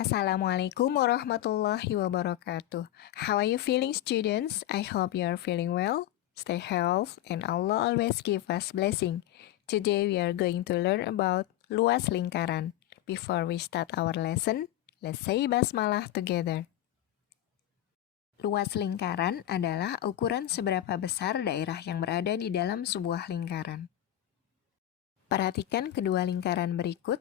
Assalamualaikum warahmatullahi wabarakatuh. How are you feeling, students? I hope you are feeling well. Stay healthy and Allah always give us blessing. Today we are going to learn about luas lingkaran. Before we start our lesson, let's say basmalah together. Luas lingkaran adalah ukuran seberapa besar daerah yang berada di dalam sebuah lingkaran. Perhatikan kedua lingkaran berikut.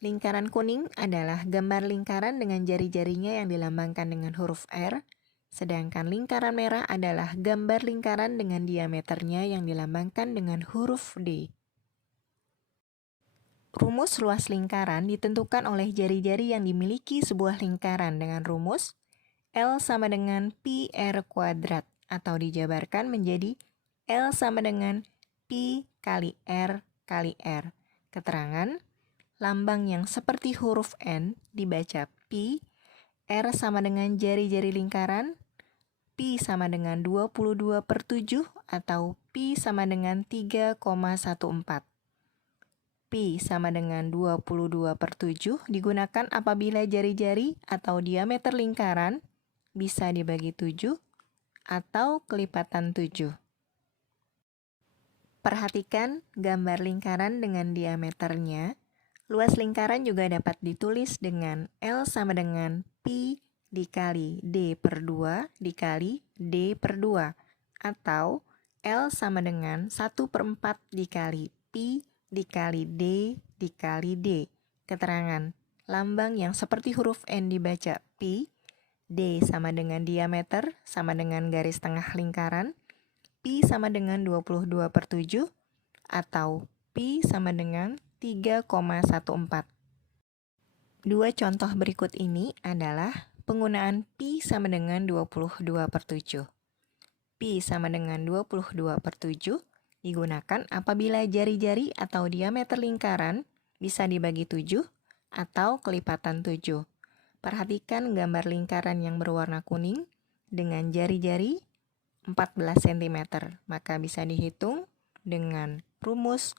Lingkaran kuning adalah gambar lingkaran dengan jari-jarinya yang dilambangkan dengan huruf R, sedangkan lingkaran merah adalah gambar lingkaran dengan diameternya yang dilambangkan dengan huruf D. Rumus luas lingkaran ditentukan oleh jari-jari yang dimiliki sebuah lingkaran dengan rumus L sama dengan pi R kuadrat, atau dijabarkan menjadi L sama dengan pi kali R kali R. Keterangan, lambang yang seperti huruf N dibaca pi, R sama dengan jari-jari lingkaran, pi sama dengan 22/7 atau pi sama dengan 3,14. Pi sama dengan 22/7 digunakan apabila jari-jari atau diameter lingkaran bisa dibagi 7 atau kelipatan 7. Perhatikan gambar lingkaran dengan diameternya. Luas lingkaran juga dapat ditulis dengan L sama dengan pi dikali D per 2 dikali D per 2, atau L sama dengan 1/4 dikali pi dikali D dikali D. Keterangan, lambang yang seperti huruf N dibaca pi, D sama dengan diameter sama dengan garis tengah lingkaran, pi sama dengan 22/7, atau pi sama dengan 3,14. Dua contoh berikut ini adalah penggunaan pi sama dengan 22/7. Pi sama dengan 22/7 digunakan apabila jari-jari atau diameter lingkaran bisa dibagi 7 atau kelipatan 7. Perhatikan gambar lingkaran yang berwarna kuning dengan jari-jari 14 cm, maka bisa dihitung dengan rumus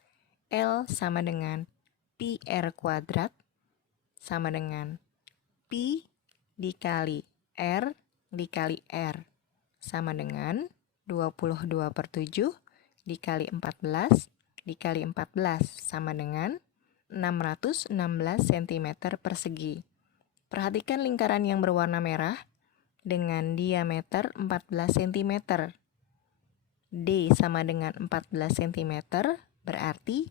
L sama dengan pi R kuadrat sama dengan pi dikali R dikali R sama dengan 22/7 dikali 14 dikali 14 sama dengan 616 cm persegi. Perhatikan lingkaran yang berwarna merah dengan diameter 14 cm. D sama dengan 14 cm, berarti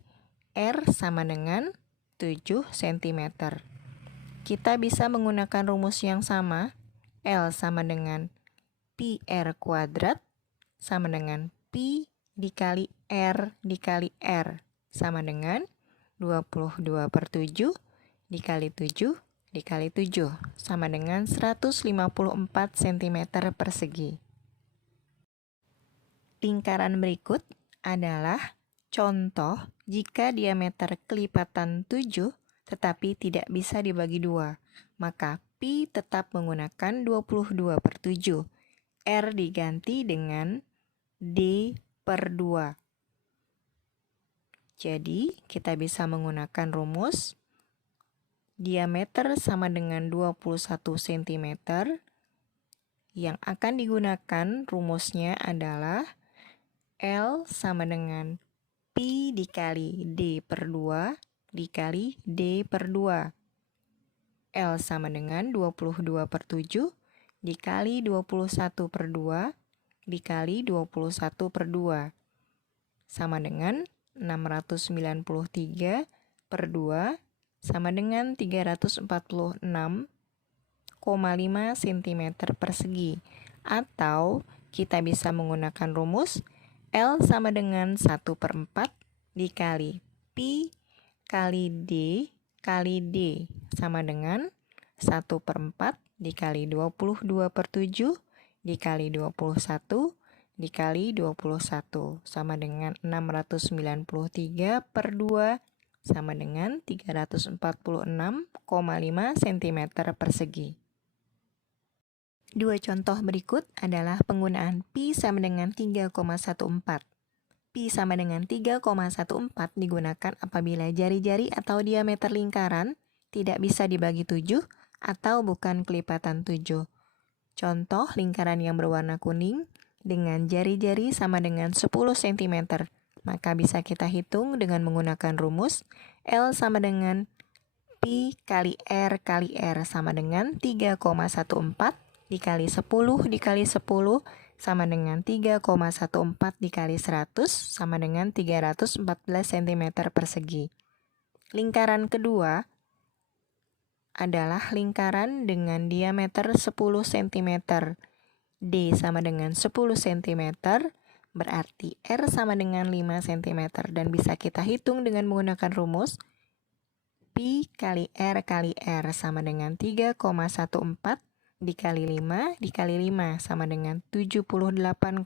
R sama dengan 7 cm. Kita bisa menggunakan rumus yang sama, L sama dengan pi R kuadrat sama dengan pi dikali R dikali R sama dengan 22/7 dikali 7 dikali 7 sama dengan 154 cm persegi. Lingkaran berikut adalah contoh jika diameter kelipatan 7 tetapi tidak bisa dibagi 2, maka pi tetap menggunakan 22/7. R diganti dengan D per 2. Jadi, kita bisa menggunakan rumus diameter sama dengan 21 cm. Yang akan digunakan rumusnya adalah L sama dengan pi dikali D per 2 dikali D per 2. L sama dengan 22/7 dikali 21/2 dikali 21/2 sama dengan 693/2 sama dengan 346,5 cm persegi. Atau kita bisa menggunakan rumus L sama dengan 1/4 dikali pi kali D kali D sama dengan 1/4 dikali 22/7 dikali 21 dikali 21 sama dengan 693/2 sama dengan 346,5 cm persegi. Dua contoh berikut adalah penggunaan pi sama dengan 3,14. Pi sama dengan 3,14 digunakan apabila jari-jari atau diameter lingkaran tidak bisa dibagi 7, atau bukan kelipatan 7. Contoh lingkaran yang berwarna kuning dengan jari-jari sama dengan 10 cm. Maka bisa kita hitung dengan menggunakan rumus L sama dengan Pi kali R kali R sama dengan 3,14 dikali 10 dikali 10 sama dengan 3,14 dikali 100 sama dengan 314 cm persegi. Lingkaran kedua adalah lingkaran dengan diameter 10 cm. D sama dengan 10 cm, berarti R sama dengan 5 cm. Dan bisa kita hitung dengan menggunakan rumus Pi kali R sama dengan 3,14 dikali 5 dikali 5 sama dengan 78,50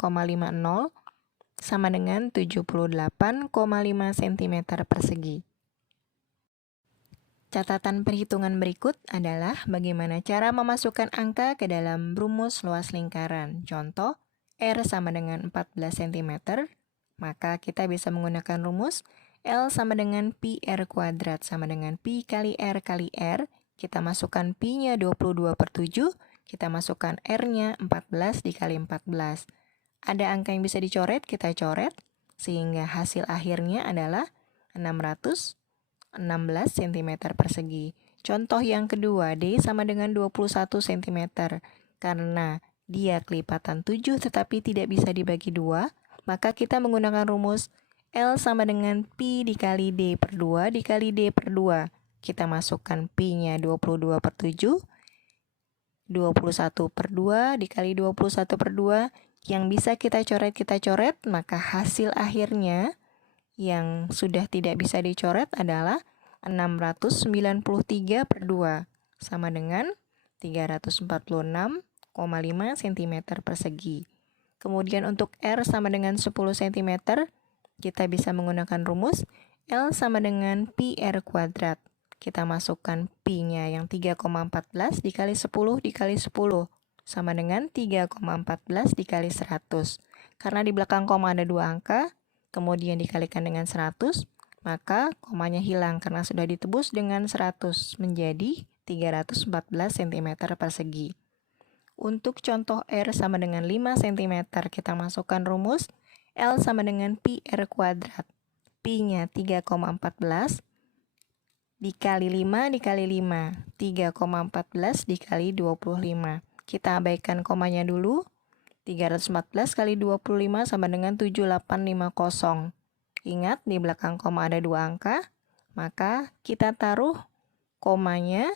sama dengan 78,5 cm persegi. Catatan perhitungan berikut adalah bagaimana cara memasukkan angka ke dalam rumus luas lingkaran. Contoh, R sama dengan 14 cm, maka kita bisa menggunakan rumus L sama dengan Pi R kuadrat sama dengan Pi kali R kali R. Kita masukkan Pi-nya 22/7, kita masukkan R-nya 14 dikali 14. Ada angka yang bisa dicoret, kita coret, sehingga hasil akhirnya adalah 616 cm persegi. Contoh yang kedua, D sama dengan 21 cm. Karena dia kelipatan 7 tetapi tidak bisa dibagi 2, maka kita menggunakan rumus L sama dengan Pi dikali D per 2 dikali D per 2. Kita masukkan Pi-nya 22/7, 21/2 dikali 21/2. Yang bisa kita coret, maka hasil akhirnya yang sudah tidak bisa dicoret adalah 693/2 sama dengan 346,5 cm persegi. Kemudian untuk R sama dengan 10 cm, kita bisa menggunakan rumus L sama dengan Pi R kuadrat. Kita masukkan Pi-nya yang 3,14 dikali 10 dikali 10 sama dengan 3,14 dikali 100. Karena di belakang koma ada 2 angka, kemudian dikalikan dengan 100, maka komanya hilang karena sudah ditebus dengan 100 menjadi 314 cm persegi. Untuk contoh R sama dengan 5 cm, kita masukkan rumus L sama dengan Pi R kuadrat. Pi-nya 3,14 dikali 5 dikali 5. 3,14 dikali 25. Kita abaikan komanya dulu. 314 kali 25 sama dengan 7850. Ingat, di belakang koma ada 2 angka. Maka kita taruh komanya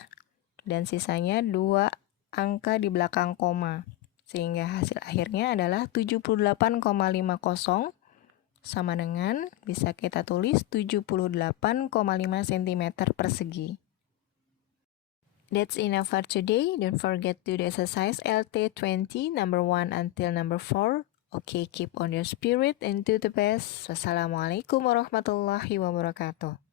dan sisanya 2 angka di belakang koma. Sehingga hasil akhirnya adalah 78,50 sama dengan bisa kita tulis 78,5 cm persegi. That's enough for today. Don't forget to do exercise LT20 number 1 until number 4. Okay, keep on your spirit and do the best. Wassalamualaikum warahmatullahi wabarakatuh.